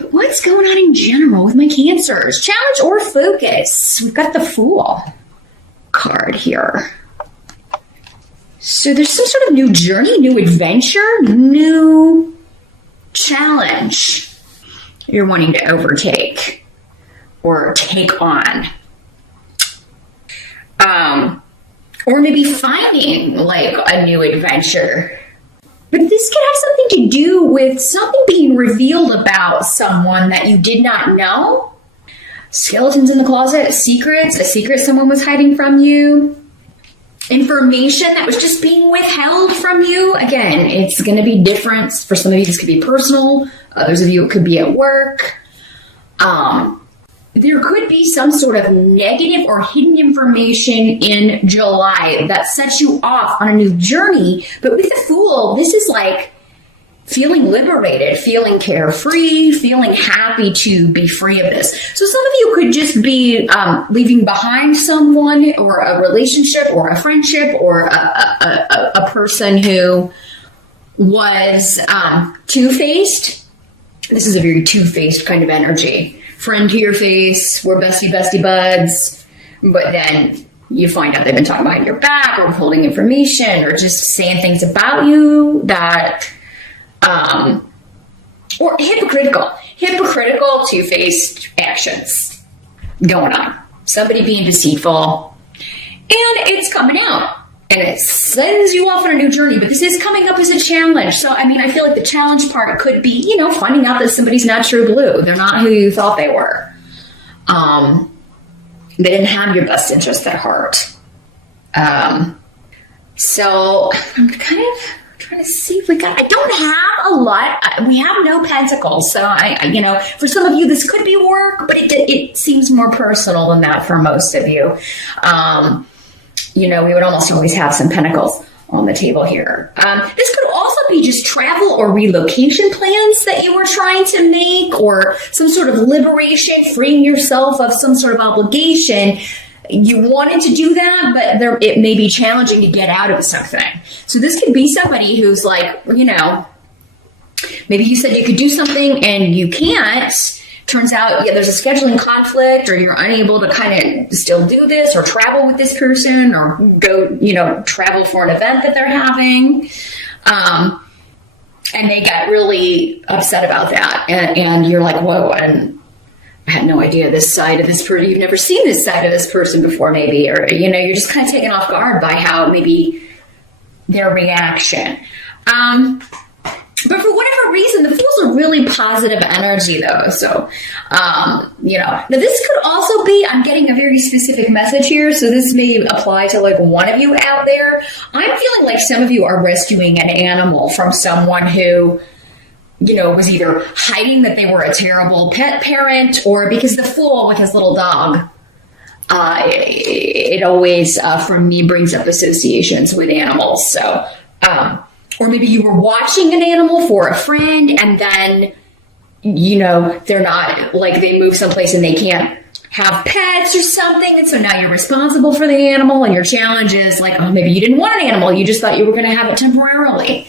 But what's going on in general with my Cancers? Challenge or focus? We've got the Fool card here. So there's some sort of new journey, new adventure, new challenge you're wanting to overtake or take on. Or maybe finding like a new adventure. But this could have something to do with something being revealed about someone that you did not know. Skeletons in the closet, a secret someone was hiding from you. Information that was just being withheld from you. Again, it's going to be different. For some of you, this could be personal. Others of you, it could be at work. There could be some sort of negative or hidden information in July that sets you off on a new journey. But with the Fool, this is like feeling liberated, feeling carefree, feeling happy to be free of this. So some of you could just be leaving behind someone or a relationship or a friendship or a person who was two-faced. This is a very two-faced kind of energy. Friend to your face, we're bestie buds, but then you find out they've been talking behind your back or withholding information or just saying things about you that, or hypocritical, two-faced actions going on. Somebody being deceitful, and it's coming out. And it sends you off on a new journey, but this is coming up as a challenge. So, I mean, I feel like the challenge part could be, you know, finding out that somebody's not true blue. They're not who you thought they were. They didn't have your best interest at heart. So I'm kind of trying to see if I don't have a lot. We have no pentacles. So you know, for some of you, this could be work, but it seems more personal than that for most of you. You know, we would almost always have some pentacles on the table here. This could also be just travel or relocation plans that you were trying to make, or some sort of liberation, freeing yourself of some sort of obligation. You wanted to do that, but it may be challenging to get out of something. So this could be somebody who's like, you know, maybe you said you could do something and you can't. Turns out, yeah, there's a scheduling conflict, or you're unable to kind of still do this or travel with this person or go, you know, travel for an event that they're having. And they got really upset about that. And you're like, whoa, and I had no idea this side of this person. You've never seen this side of this person before, maybe. Or, you know, you're just kind of taken off guard by how maybe their reaction. But for whatever reason, the Fool's a really positive energy, though. So, you know, now this could also be, I'm getting a very specific message here, so this may apply to like one of you out there. I'm feeling like some of you are rescuing an animal from someone who, you know, was either hiding that they were a terrible pet parent, or because the Fool with his little dog, it always, for me, brings up associations with animals. So, or maybe you were watching an animal for a friend, and then, you know, they're not, like, they move someplace and they can't have pets or something, and so now you're responsible for the animal, and your challenge is like, oh, maybe you didn't want an animal, you just thought you were going to have it temporarily.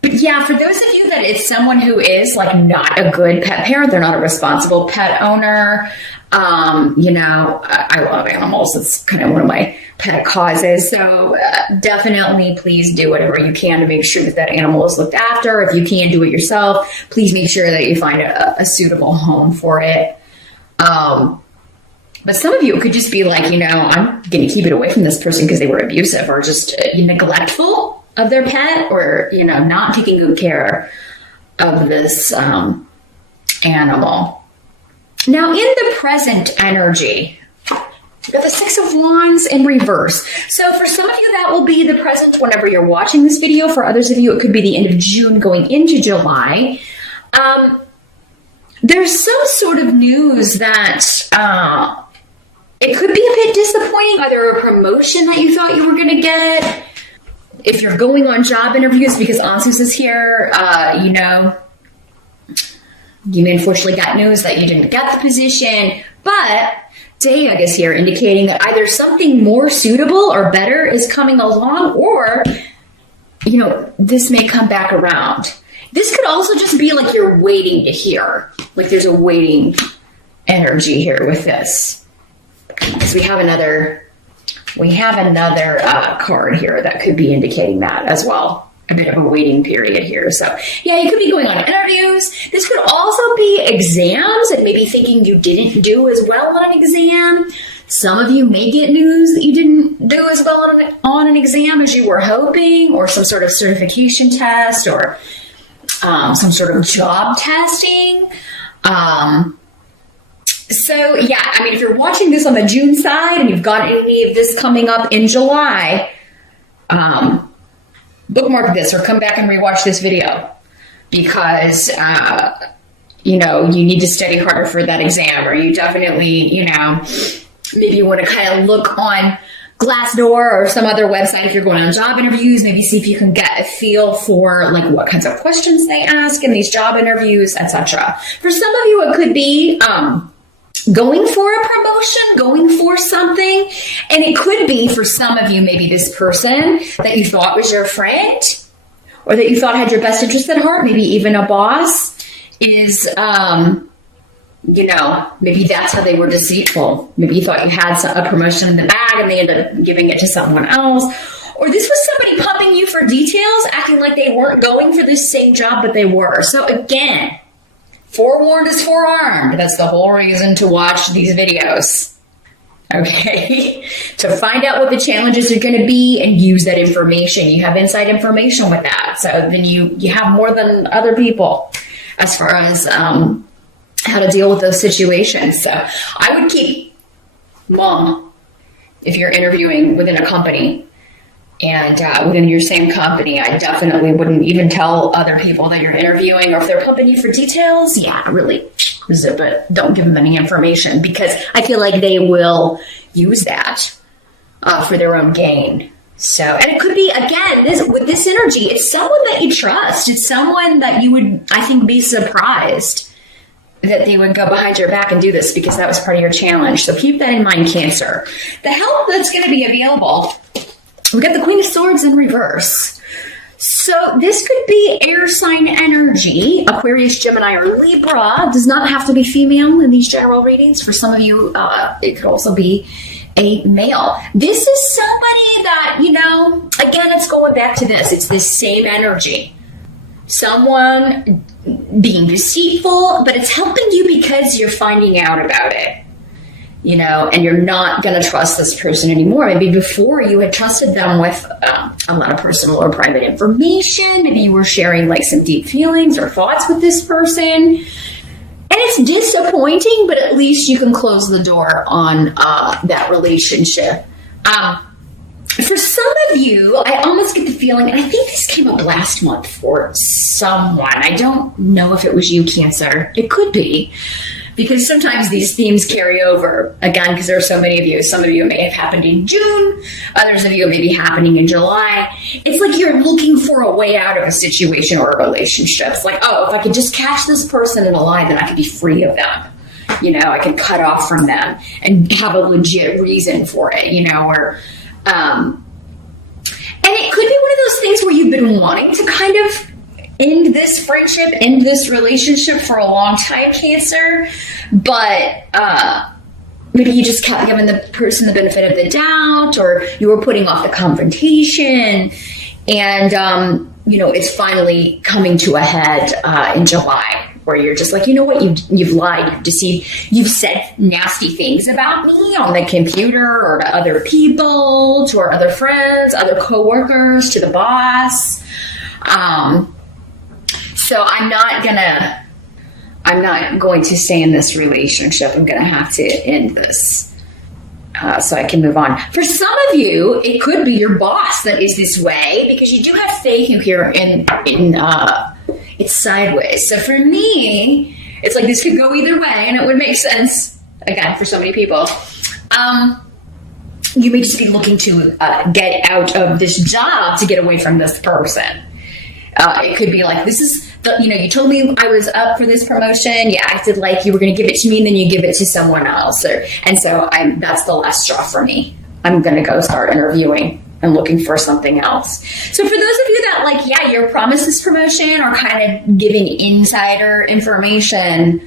But yeah, for those of you that it's someone who is like not a good pet parent, they're not a responsible pet owner. You know, I love animals. It's kind of one of my pet causes. So definitely please do whatever you can to make sure that that animal is looked after. If you can't do it yourself, please make sure that you find a suitable home for it. But some of you, it could just be like, you know, I'm going to keep it away from this person because they were abusive or just neglectful of their pet, or, you know, not taking good care of this animal. Now, in the present energy, we've got the Six of Wands in reverse. So for some of you, that will be the present whenever you're watching this video. For others of you, it could be the end of June going into July. There's some sort of news that it could be a bit disappointing, either a promotion that you thought you were going to get. If you're going on job interviews, because Ansus is here, you know, you may unfortunately got news that you didn't get the position, but Dayag is here indicating that either something more suitable or better is coming along, or, you know, this may come back around. This could also just be like you're waiting to hear. Like there's a waiting energy here with this. Because we have another card here that could be indicating that as well. A bit of a waiting period here. So yeah, you could be going on interviews. This could also be exams and maybe thinking you didn't do as well on an exam. Some of you may get news that you didn't do as well on an exam as you were hoping, or some sort of certification test, or some sort of job testing. So yeah, I mean, if you're watching this on the June side and you've got any of this coming up in July, bookmark this or come back and rewatch this video, because you know, you need to study harder for that exam, or you definitely, you know, maybe you want to kind of look on Glassdoor or some other website if you're going on job interviews. Maybe see if you can get a feel for like what kinds of questions they ask in these job interviews, etc. For some of you, it could be going for a promotion, going for something. And it could be for some of you, maybe this person that you thought was your friend or that you thought had your best interest at heart, maybe even a boss, is, you know, maybe that's how they were deceitful. Maybe you thought you had a promotion in the bag and they ended up giving it to someone else. Or this was somebody pumping you for details, acting like they weren't going for this same job, but they were. So again, forewarned is forearmed. That's the whole reason to watch these videos. Okay? To find out what the challenges are going to be and use that information. You have inside information with that. So then you have more than other people as far as how to deal with those situations. So I would keep mum if you're interviewing within a company. And within your same company, I definitely wouldn't even tell other people that you're interviewing, or if they're pumping you for details, yeah, really zip it. Don't give them any information, because I feel like they will use that for their own gain. So, and it could be, again, with this energy, it's someone that you trust. It's someone that you would, I think, be surprised that they would go behind your back and do this, because that was part of your challenge. So keep that in mind, Cancer. The help that's going to be available, we got the Queen of Swords in reverse. So this could be air sign energy, Aquarius, Gemini, or Libra. Does not have to be female in these general readings. For some of you, it could also be a male. This is somebody that, you know, again, it's going back to this. It's this same energy. Someone being deceitful, but it's helping you because you're finding out about it. You know, and you're not going to trust this person anymore. Maybe before you had trusted them with a lot of personal or private information. Maybe you were sharing like some deep feelings or thoughts with this person. And it's disappointing, but at least you can close the door on that relationship. For some of you, I almost get the feeling, and I think this came up last month for someone. I don't know if it was you, Cancer. It could be. Because sometimes these themes carry over, again, because there are so many of you. Some of you may have happened in June. Others of you may be happening in July. It's like you're looking for a way out of a situation or a relationship. It's like, oh, if I could just catch this person in a lie, then I could be free of them. You know, I could cut off from them and have a legit reason for it, you know, or, and it could be one of those things where you've been wanting to kind of end this friendship, end this relationship for a long time, Cancer, but maybe you just kept giving the person the benefit of the doubt, or you were putting off the confrontation, and you know, it's finally coming to a head in July, where you're just like, you know what, you've lied, you've deceived, you've said nasty things about me on the computer or to other people, to our other friends, other coworkers, to the boss. So I'm not going to stay in this relationship. I'm going to have to end this so I can move on. For some of you, it could be your boss that is this way, because you do have faith here in it's sideways. So for me, it's like this could go either way, and it would make sense, again, for so many people. You may just be looking to get out of this job to get away from this person. It could be like, this is the, you know, you told me I was up for this promotion. You acted like you were going to give it to me, and then you give it to someone else. And so that's the last straw for me. I'm going to go start interviewing and looking for something else. So for those of you that, like, yeah, you're promised this promotion or kind of giving insider information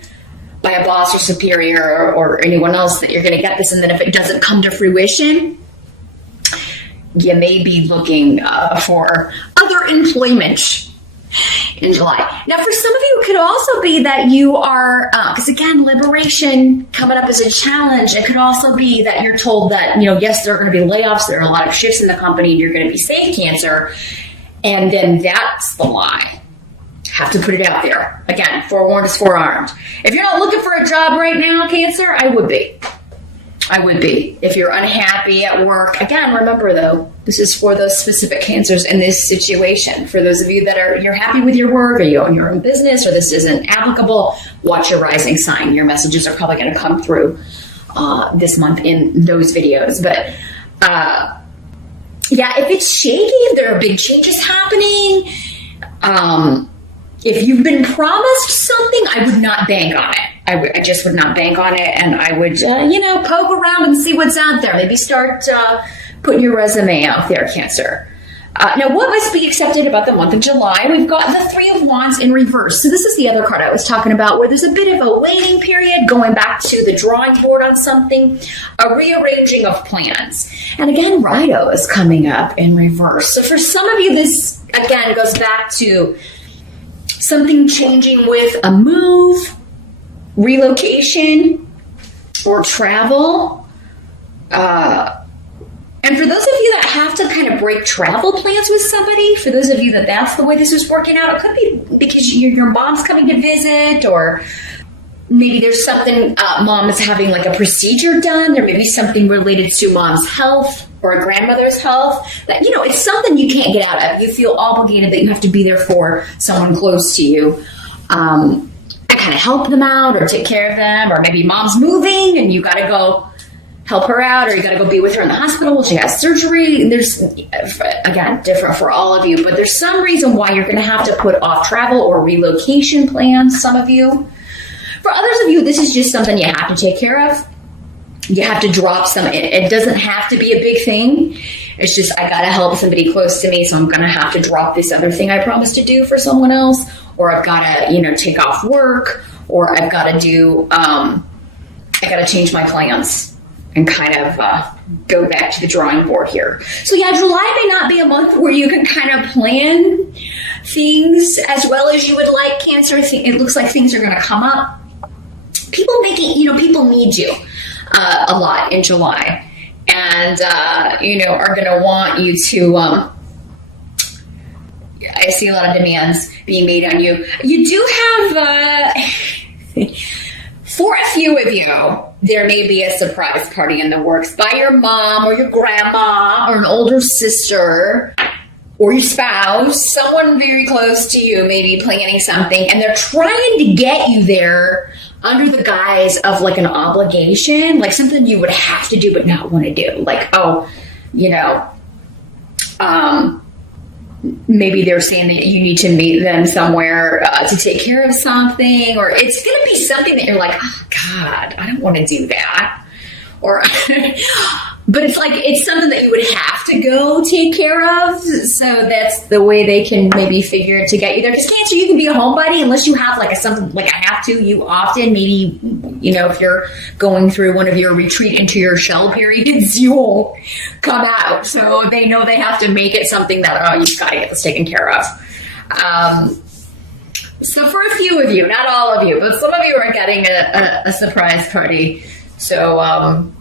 by a boss or superior or anyone else that you're going to get this, and then if it doesn't come to fruition, you may be looking for other employment in July. Now, for some of you, it could also be that you are, because again, liberation coming up as a challenge. It could also be that you're told that, yes, there are going to be layoffs. There are a lot of shifts in the company. And you're going to be safe, Cancer. And then that's the lie. Have to put it out there. Again, forewarned is forearmed. If you're not looking for a job right now, Cancer, I would be. If you're unhappy at work. Again, remember though, this is for those specific Cancers in this situation. For those of you that you're happy with your work, or you own your own business, or this isn't applicable, watch your rising sign. Your messages are probably going to come through this month in those videos. But yeah, if it's shaky, if there are big changes happening, if you've been promised something, I would not bank on it. I just would not bank on it, and I would, poke around and see what's out there. Maybe start putting your resume out there, Cancer. Now, what must be accepted about the month of July? We've got the Three of Wands in reverse. So this is the other card I was talking about, where there's a bit of a waiting period, going back to the drawing board on something, a rearranging of plans. And again, Rido is coming up in reverse. So for some of you, this, again, goes back to something changing with a move, relocation, or travel. And for those of you that have to kind of break travel plans with somebody, for those of you that that's the way this is working out, it could be because your mom's coming to visit, or maybe there's something, mom is having like a procedure done. There may be something related to mom's health or a grandmother's health that, it's something you can't get out of. You feel obligated that you have to be there for someone close to you. And kind of help them out or take care of them, or maybe mom's moving and you got to go help her out, or you got to go be with her in the hospital while she has surgery. There's, again, different for all of you, but there's some reason why you're going to have to put off travel or relocation plans, some of you. For others of you, this is just something you have to take care of. You have to drop some. It doesn't have to be a big thing. It's just, I got to help somebody close to me, so I'm going to have to drop this other thing I promised to do for someone else, or I've got to, take off work, or I've got to do, I got to change my plans and kind of go back to the drawing board here. So yeah, July may not be a month where you can kind of plan things as well as you would like, Cancer. It looks like things are going to come up. People people need you a lot in July. And, are going to want you to, I see a lot of demands being made on you. You do have, for a few of you, there may be a surprise party in the works by your mom or your grandma or an older sister or your spouse. Someone very close to you may be planning something, and they're trying to get you there under the guise of like an obligation, like something you would have to do but not want to do. Like, maybe they're saying that you need to meet them somewhere to take care of something, or it's going to be something that you're like, oh God, I don't want to do that. Or, but it's something that you would have to go take care of. So that's the way they can maybe figure to get you there. Because Cancer, you can be a homebody unless you have something like I have to. You often, maybe, if you're going through one of your retreat into your shell periods, you won't come out. So they know they have to make it something that, you've got to get this taken care of. So for a few of you, not all of you, but some of you are getting a surprise party. So,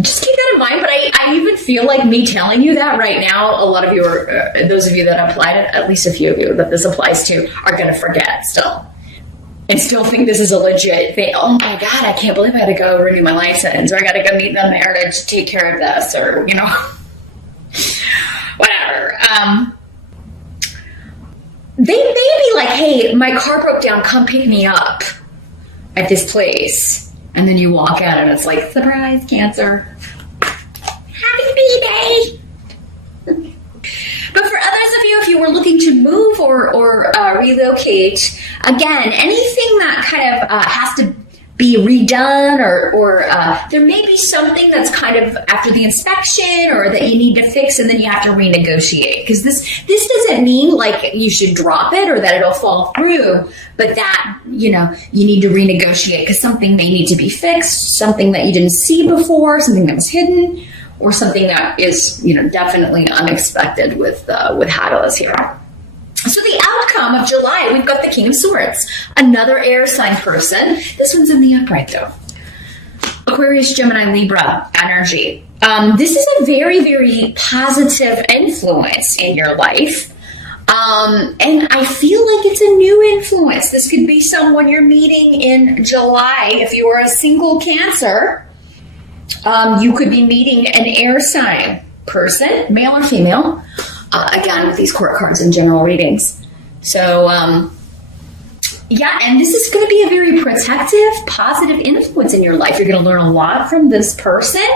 just keep that in mind. But I even feel like me telling you that right now, a lot of you are, those of you that applied it, at least a few of you that this applies to, are going to forget still. And still think this is a legit thing. Oh my God, I can't believe I had to go renew my license, or I got to go meet them there to take care of this, or, whatever. They may be like, hey, my car broke down, come pick me up at this place. And then you walk out and it's like, surprise, Cancer. Happy B-Day. But for others of you, if you were looking to move or relocate, again, anything that kind of has to be redone, or there may be something that's kind of after the inspection or that you need to fix, and then you have to renegotiate. Because this doesn't mean like you should drop it or that it'll fall through, but that, you know, you need to renegotiate because something may need to be fixed, something that you didn't see before, something that was hidden, or something that is, you know, definitely unexpected with Hadalus here. So the outcome of July, we've got the King of Swords, another air sign person. This one's in the upright though. Aquarius, Gemini, Libra energy. This is a very, very positive influence in your life. And I feel like it's a new influence. This could be someone you're meeting in July. If you are a single Cancer, you could be meeting an air sign person, male or female. Again, with these court cards and general readings. So, yeah, and this is going to be a very protective, positive influence in your life. You're going to learn a lot from this person.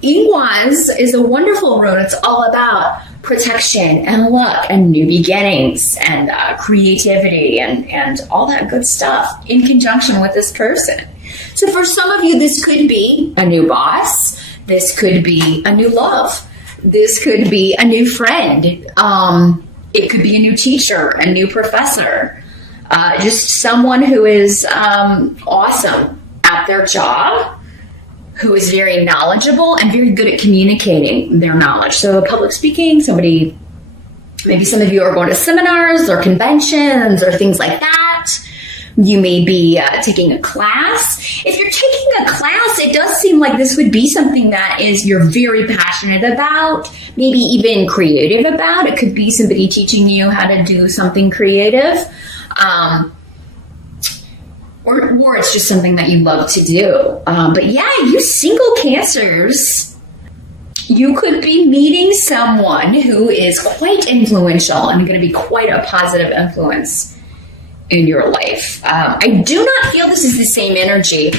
Iwans is a wonderful rune. It's all about protection and luck and new beginnings and creativity and all that good stuff in conjunction with this person. So for some of you, this could be a new boss. This could be a new love. This could be a new friend. It could be a new teacher, a new professor, just someone who is awesome at their job, who is very knowledgeable and very good at communicating their knowledge. So public speaking, somebody, maybe some of you are going to seminars or conventions or things like that. You may be taking a class. If you're taking a class, it does seem like this would be something that you're very passionate about, maybe even creative about. It could be somebody teaching you how to do something creative, or it's just something that you love to do. But yeah, you single Cancers, you could be meeting someone who is quite influential and going to be quite a positive influence in your life. I do not feel this is the same energy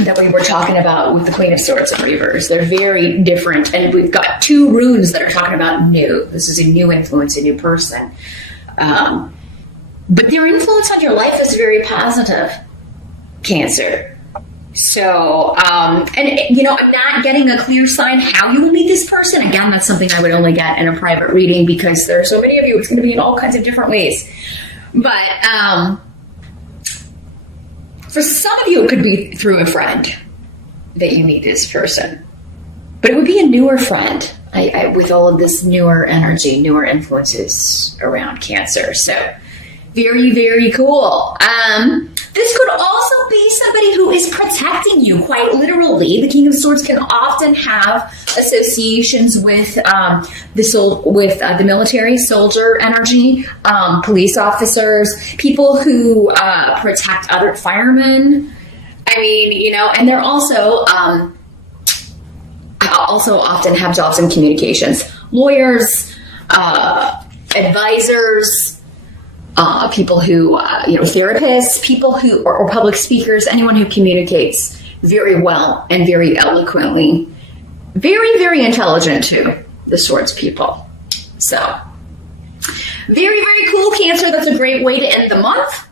that we were talking about with the Queen of Swords and Reverse. They're very different, and we've got two runes that are talking about new. This is a new influence, a new person. But their influence on your life is very positive, Cancer. So, and you know, I'm not getting a clear sign how you will meet this person. Again, that's something I would only get in a private reading because there are so many of you. It's going to be in all kinds of different ways. But for some of you, it could be through a friend that you meet this person. But it would be a newer friend with all of this newer energy, newer influences around Cancer. So very, very cool. This could also be somebody who is protecting you, quite literally. The King of Swords can often have associations with the military, soldier energy, police officers, people who protect other firemen. I mean, you know, and they're also often have jobs in communications, lawyers, advisors. People who, therapists, people who, or public speakers, anyone who communicates very well and very eloquently. Very, very intelligent too, the Swords people. So, very, very cool, Cancer. That's a great way to end the month.